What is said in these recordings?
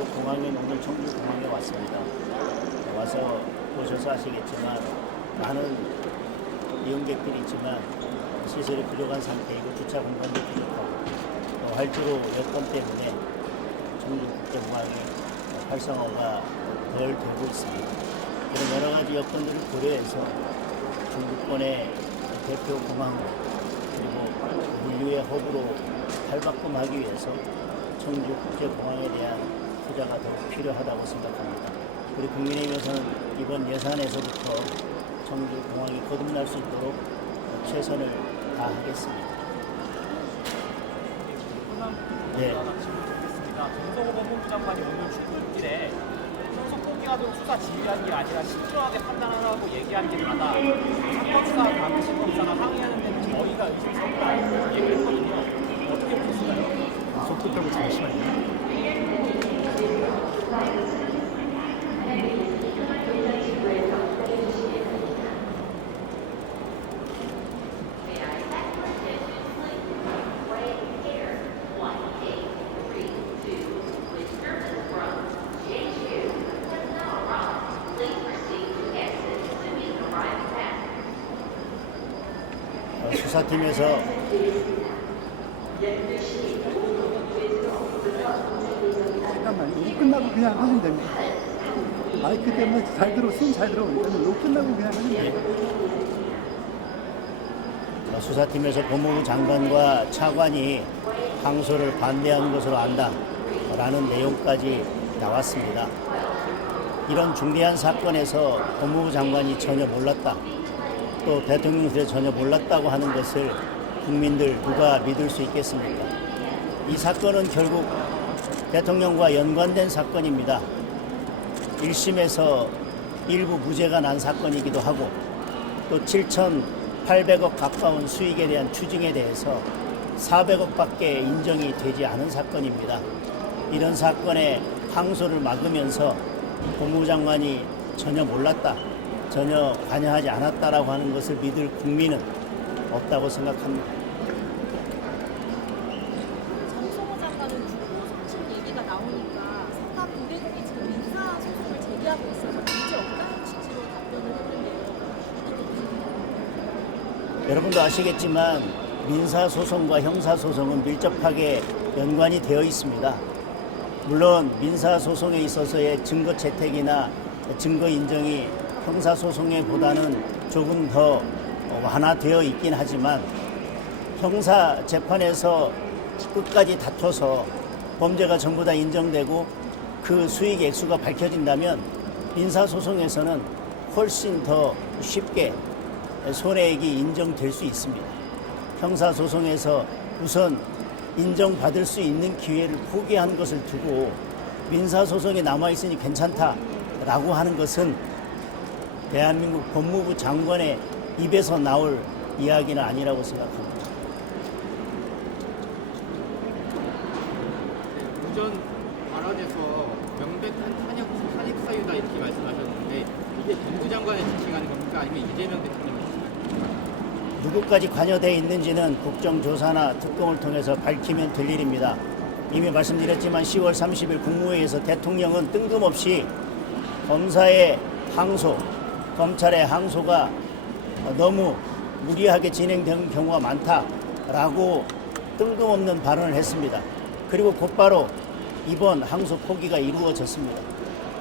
대표 공항인 오늘 청주공항에 왔습니다. 와서 보셔서 아시겠지만 많은 이용객들이 있지만 시설이 부족한 상태이고 주차 공간도 부족하고 또 활주로 여건 때문에 청주국제공항이 활성화가 덜 되고 있습니다. 이런 여러 가지 여건들을 고려해서 중부권의 대표 공항 그리고 물류의 허브로 탈바꿈하기 위해서 청주국제공항에 대한 투자가 더욱 필요하다고 생각합니다. 우리 국민의힘에서는 이번 예산에서부터 청주공항이 거듭날 수 있도록 최선을 다하겠습니다. 네. 정성호 법무부 장관이 오늘 출근길에 소속 포기하도록 수사 지휘한 게 아니라 신중하게 판단하라고 얘기한 게 다다. 사건 수사 당시 검사가 항의하는 데는 저희가 의심스럽다고 얘기를 했거든요. 어떻게 보셨어요? 속도 빼고 잠시만요. 수사팀에서 잠깐만요. 이거 끝나고 그냥 하시면 됩니다. 마이크 때문에 잘 들어, 손 잘 들어오니까 이거 끝나고 그냥 하시면 됩니다. 수사팀에서 법무부 장관과 차관이 항소를 반대하는 것으로 안다라는 내용까지 나왔습니다. 이런 중대한 사건에서 법무부 장관이 전혀 몰랐다, 또 대통령실에 전혀 몰랐다고 하는 것을 국민들 누가 믿을 수 있겠습니까? 이 사건은 결국 대통령과 연관된 사건입니다. 1심에서 일부 무죄가 난 사건이기도 하고 또 7,800억 가까운 수익에 대한 추징에 대해서 400억밖에 인정이 되지 않은 사건입니다. 이런 사건에 항소를 막으면서 법무부 장관이 전혀 몰랐다, 전혀 관여하지 않았다라고 하는 것을 믿을 국민은 없다고 생각합니다. 정성호 장관은 국고 성실 얘기가 나오니까 사탑 의뢰국이 지금 민사 소송을 제기하고 있어서 문제 없다는 취지로 답변을 했는데요. 어떻게 보세요? 여러분도 아시겠지만 민사소송과 형사소송은 밀접하게 연관이 되어 있습니다. 물론 민사소송에 있어서의 증거 채택이나 증거 인정이 형사소송에 보다는 조금 더 완화되어 있긴 하지만 형사재판에서 끝까지 다퉈서 범죄가 전부 다 인정되고 그 수익 액수가 밝혀진다면 민사소송에서는 훨씬 더 쉽게 손해액이 인정될 수 있습니다. 형사소송에서 우선 인정받을 수 있는 기회를 포기한 것을 두고 민사소송이 남아있으니 괜찮다라고 하는 것은 대한민국 법무부 장관의 입에서 나올 이야기는 아니라고 생각합니다. 오전 발언에서 명백한 탄핵 사유다 이렇게 말씀하셨는데 이게 법무부 장관의 지시하는 겁니까? 아니면 이재명 대통령의 지시입니까? 누구까지 관여되어 있는지는 국정조사나 특검을 통해서 밝히면 될 일입니다. 이미 말씀드렸지만 10월 30일 국무회의에서 대통령은 뜬금없이 검사의 항소, 검찰의 항소가 너무 무리하게 진행되는 경우가 많다라고 뜬금없는 발언을 했습니다. 그리고 곧바로 이번 항소 포기가 이루어졌습니다.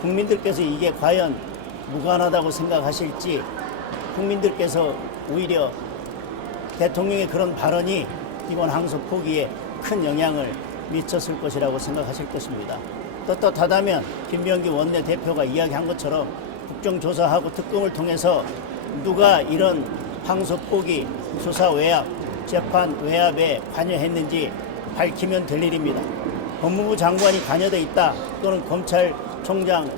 국민들께서 이게 과연 무관하다고 생각하실지, 국민들께서 오히려 대통령의 그런 발언이 이번 항소 포기에 큰 영향을 미쳤을 것이라고 생각하실 것입니다. 떳떳하다면 김병기 원내대표가 이야기한 것처럼 국정조사하고 특검을 통해서 누가 이런 항소 포기, 수사 외압, 재판 외압에 관여했는지 밝히면 될 일입니다. 법무부 장관이 관여돼 있다 또는 검찰총장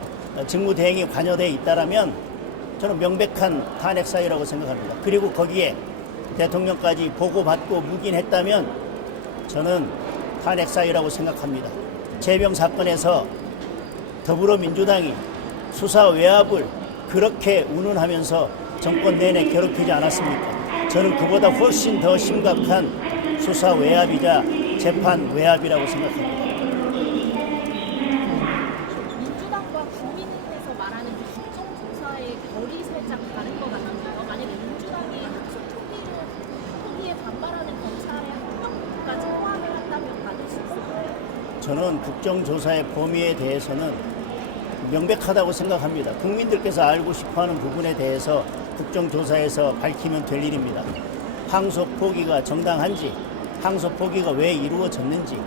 직무대행이 관여돼 있다라면 저는 명백한 탄핵 사유라고 생각합니다. 그리고 거기에 대통령까지 보고받고 묵인했다면 저는 탄핵 사유라고 생각합니다. 재병 사건에서 더불어민주당이 수사 외압을 그렇게 운운하면서 정권 내내 괴롭히지 않았습니까? 저는 그보다 훨씬 더 심각한 수사 외압이자 재판 외압이라고 생각합니다. 저는 국정조사의 범위에 대해서는 명백하다고 생각합니다. 국민들께서 알고 싶어하는 부분에 대해서 국정조사에서 밝히면 될 일입니다. 항소 포기가 정당한지, 항소 포기가 왜 이루어졌는지,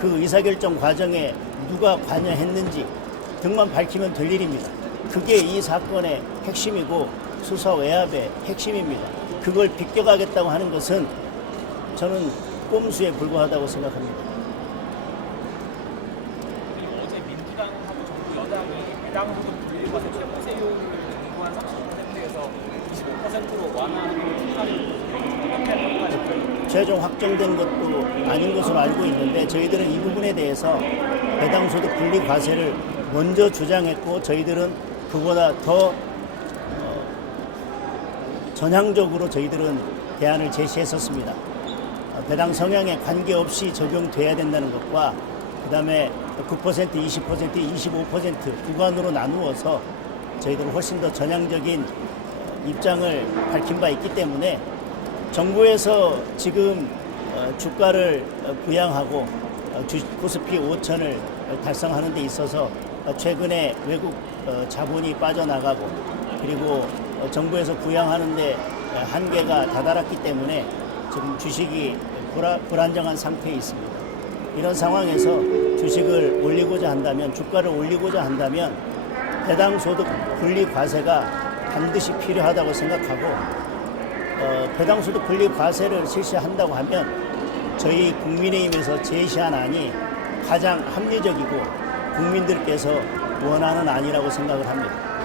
그 의사결정 과정에 누가 관여했는지 등만 밝히면 될 일입니다. 그게 이 사건의 핵심이고 수사 외압의 핵심입니다. 그걸 비껴가겠다고 하는 것은 저는 꼼수에 불과하다고 생각합니다. 그리고 어제 민주당하고 정부 여당이 배당소득 분리과세 최고 세율을 정부한 30%에서 25%로 완화하는 추진하는 어떻게 평가하실까요? 최종 확정된 것도 아닌 것으로 알고 있는데 저희들은 이 부분에 대해서 배당소득 분리과세를 먼저 주장했고 저희들은 그보다 더 전향적으로 저희들은 대안을 제시했었습니다. 배당 성향에 관계없이 적용돼야 된다는 것과 그 다음에 9%, 20%, 25% 구간으로 나누어서 저희들은 훨씬 더 전향적인 입장을 밝힌 바 있기 때문에 정부에서 지금 주가를 부양하고 코스피 5천을 달성하는 데 있어서 최근에 외국 자본이 빠져나가고 그리고 정부에서 부양하는 데 한계가 다다랐기 때문에 지금 주식이 불안정한 상태에 있습니다. 이런 상황에서 주식을 올리고자 한다면, 주가를 올리고자 한다면 배당소득 분리과세가 반드시 필요하다고 생각하고 배당소득 분리과세를 실시한다고 하면 저희 국민의힘에서 제시한 안이 가장 합리적이고 국민들께서 원하는 안이라고 생각을 합니다.